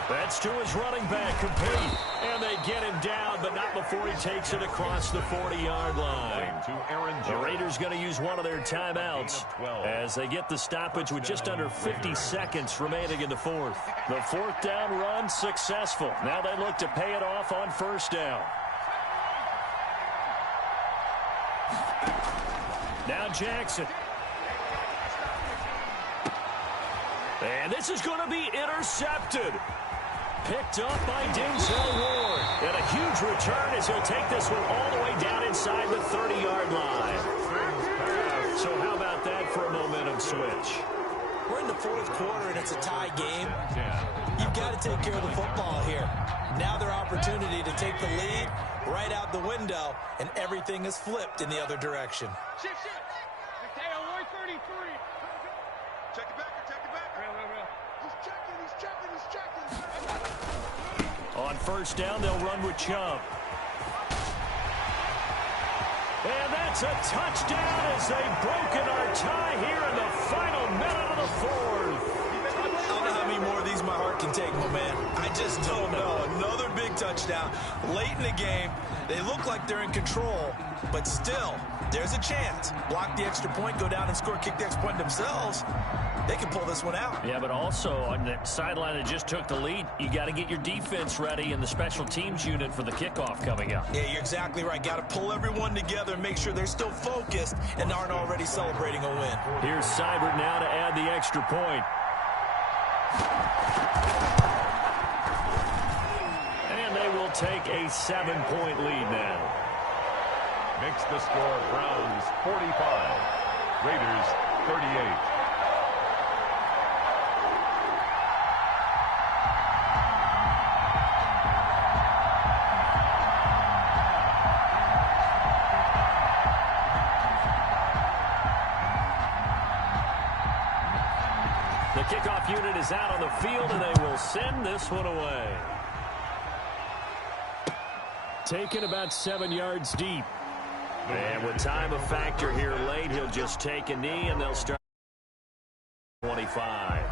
That's to his running back, complete. And they get him down, but not before he takes it across the 40-yard line. The Raiders going to use one of their timeouts as they get the stoppage with just under 50 seconds remaining in the 4th. The 4th down run successful. Now they look to pay it off on 1st down. Now Jackson. And this is going to be intercepted. Picked up by Denzel Ward. And a huge return as he'll take this one all the way down inside the 30-yard line. So how about that for a momentum switch? We're in the 4th quarter, and it's a tie game. You've got to take care of the football here. Now their opportunity to take the lead right out the window, and everything is flipped in the other direction. Shift. Stay on 133. Check it back. He's checking. On 1st down, they'll run with Chubb. And that's a touchdown as they've broken our tie here in the final minute of the 4th. I don't know how many more of these my heart can take, my man. I just don't know. Another big touchdown. Late in the game, they look like they're in control, but still, there's a chance. Block the extra point, go down and score, kick the extra point themselves. They can pull this one out. Yeah, but also on the sideline that just took the lead, you got to get your defense ready and the special teams unit for the kickoff coming up. Yeah, you're exactly right. Got to pull everyone together and make sure they're still focused and aren't already celebrating a win. Here's Seibert now to add the extra point. And they will take a 7-point lead now. Makes the score Browns 45, Raiders 38. The kickoff unit is out on the field, and they will send this one away. Taken about 7 yards deep. And with time a factor here late, he'll just take a knee, and they'll start 25.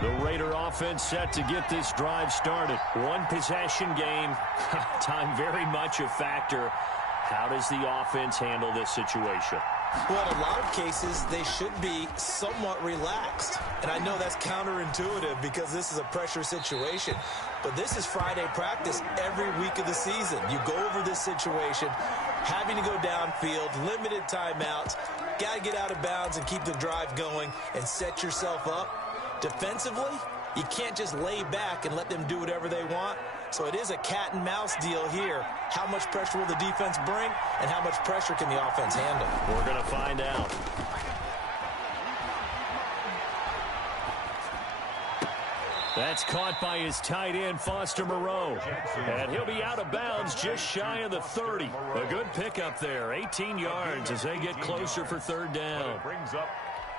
The Raider offense set to get this drive started. One possession game. Time very much a factor. How does the offense handle this situation? Well, in a lot of cases, they should be somewhat relaxed. And I know that's counterintuitive because this is a pressure situation. But this is Friday practice every week of the season. You go over this situation, having to go downfield, limited timeouts, got to get out of bounds and keep the drive going and set yourself up. Defensively, you can't just lay back and let them do whatever they want. So it is a cat and mouse deal here. How much pressure will the defense bring, and how much pressure can the offense handle? We're going to find out. That's caught by his tight end, Foster Moreau. And he'll be out of bounds just shy of the 30. A good pickup there. 18 yards as they get closer for third down. Brings up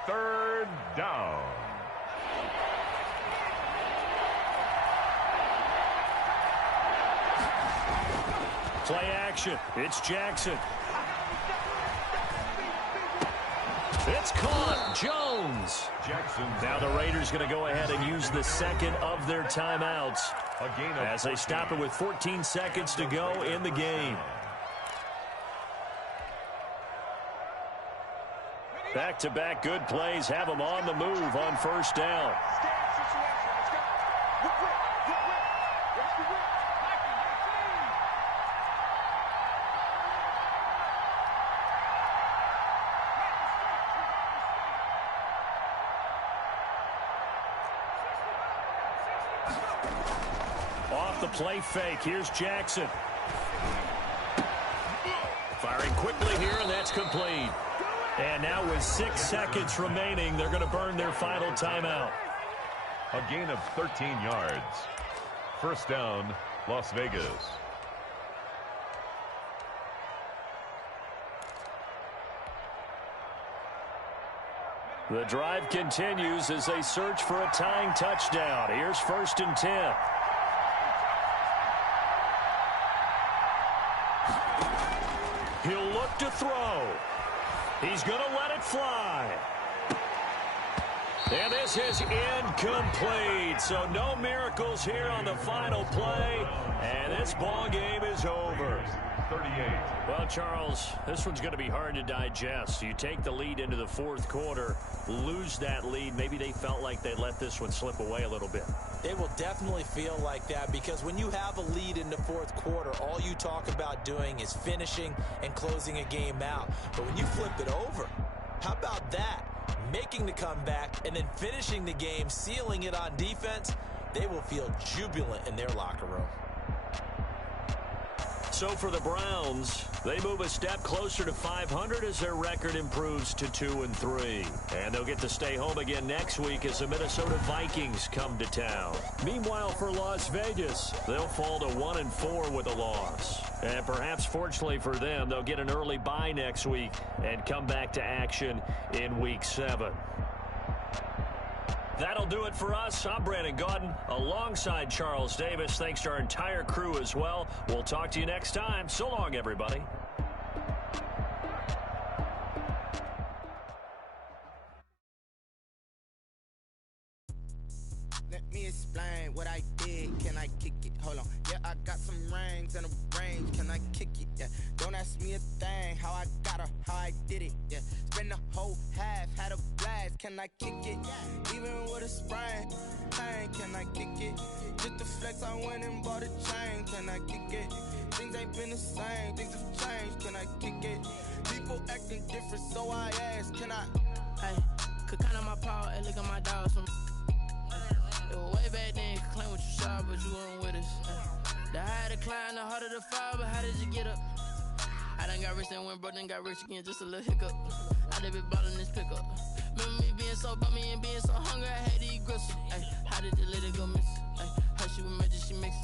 third down. Play action. It's Jackson. It's caught. Jones. Now the Raiders going to go ahead and use the second of their timeouts as they stop it with 14 seconds to go in the game. Back-to-back good plays have them on the move on first down. Off the play fake, here's Jackson. Firing quickly here, and that's complete. And now with 6 seconds remaining, they're going to burn their final timeout. A gain of 13 yards. First down, Las Vegas. The drive continues as they search for a tying touchdown. Here's 1st and 10. He'll look to throw. He's going to let it fly. And this is incomplete. So no miracles here on the final play. And this ball game is over. 38. Well, Charles, this one's going to be hard to digest. You take the lead into the fourth quarter, lose that lead. Maybe they felt like they let this one slip away a little bit. They will definitely feel like that because when you have a lead in the fourth quarter, all you talk about doing is finishing and closing a game out. But when you flip it over, how about that? Making the comeback and then finishing the game, sealing it on defense, they will feel jubilant in their locker room. So for the Browns, they move a step closer to 500 as their record improves to 2-3. And they'll get to stay home again next week as the Minnesota Vikings come to town. Meanwhile, for Las Vegas, they'll fall to 1-4 with a loss. And perhaps fortunately for them, they'll get an early bye next week and come back to action in Week 7. That'll do it for us. I'm Brandon Gaudin alongside Charles Davis. Thanks to our entire crew as well. We'll talk to you next time. So long, everybody. Let me explain what I did. Can I kick it? Hold on. Yeah, I got some rings and a range. Can I kick it? Yeah. Don't ask me a thing. How I got her, how I did it. Yeah. Spend the whole half, had a blast. Can I kick it? Even with a sprain, pain. Can I kick it? Just to flex, I went and bought a chain. Can I kick it? Things ain't been the same. Things have changed. Can I kick it? People acting different, so I ask. Can I? Hey, could count on my power and look at my dogs from. It was way back then, could claim what you saw, but you weren't with us. The higher the climb, the harder the fall, but how did you get up? I done got rich and went broke, then got rich again, just a little hiccup. I done been ballin' this pickup. Remember me being so bummy and being so hungry, I had to eat gristle. Ay, how did the lady go miss? Ay, how she was magic, she mixed.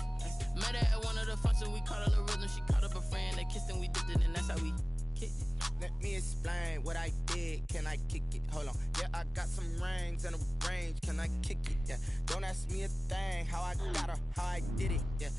Met her at one of the functions, we caught a little rhythm, she caught up a friend, they kissed and we dipped it, and that's how we kicked it. Let me explain what I did. Can I kick it? Hold on. Yeah, I got some rings and a range. Can I kick it? Yeah. Don't ask me a thing. How I got her, how I did it. Yeah.